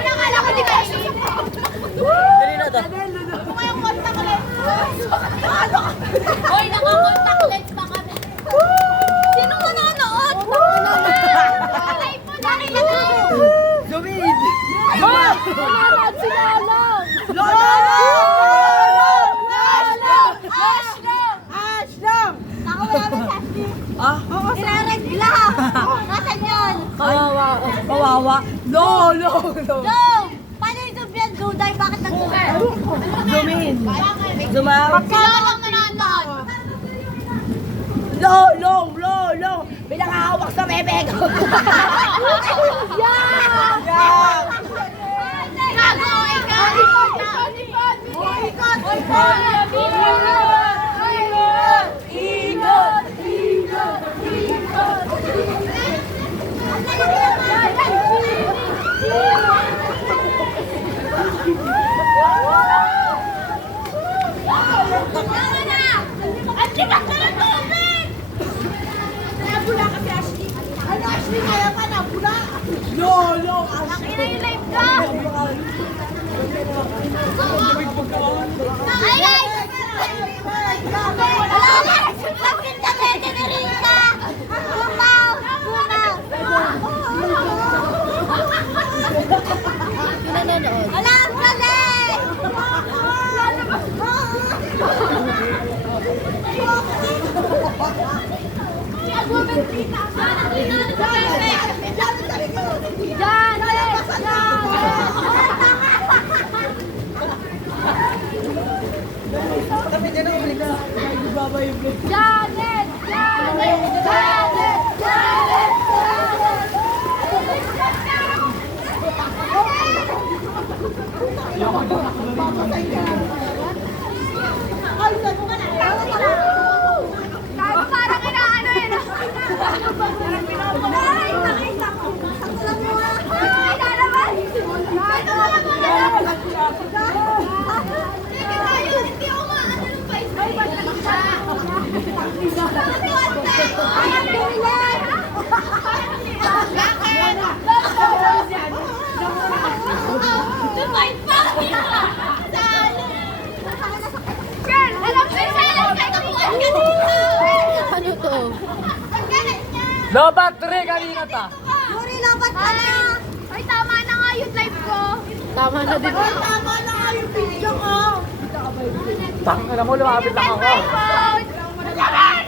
Nakala ko di kayo susuko. Dali na to. Kung kayong contact lens. Hoy, naka-contact lens pa kami. Sino manonood? Live mo na kayo. Zumid! Manonood si Lolong. Ashlong! Ako wala na sa Ashley. Ah? Inaregla. Nasaan yun? Kawawa. No! Go! Paano yung Dubian Duday? Bakit nag-Duday? Zumin! Si Lolong nanonood. Long! Pinangahawak sa bebe ko! Yeah! Gago! Ikot! Ang tigas na ng tubig! Nabula kasi Ashley. Ano Ashley? Kaya ka nabula? Long! Nakina yung live ka! Ay! Wala na! Bakit ka pwede na rin ka? Bumaw! Pinanonood. Wala ang galing! Tapi dyan ako rin na. Nagbabay yung vlog. Janet! Parang inaano yun. Parang pinapala. Ay, nakita ko. Ay, nalaman. Sige tayo, hindi ako maano ng face. Ay, ba't naman siya? Ay, ang bilis. Bakit? Dumain pa! Girl, alam ko yung salas kay kapuan ka dito! Ano to? Ang galit niya! Lobat, re, kanina pa. Yuri, labat ka na! Ay, tama na nga yung live ko! Tama na din. Tama na nga yung video ko! Tang, alam mo, lumapit lang ako. Laban!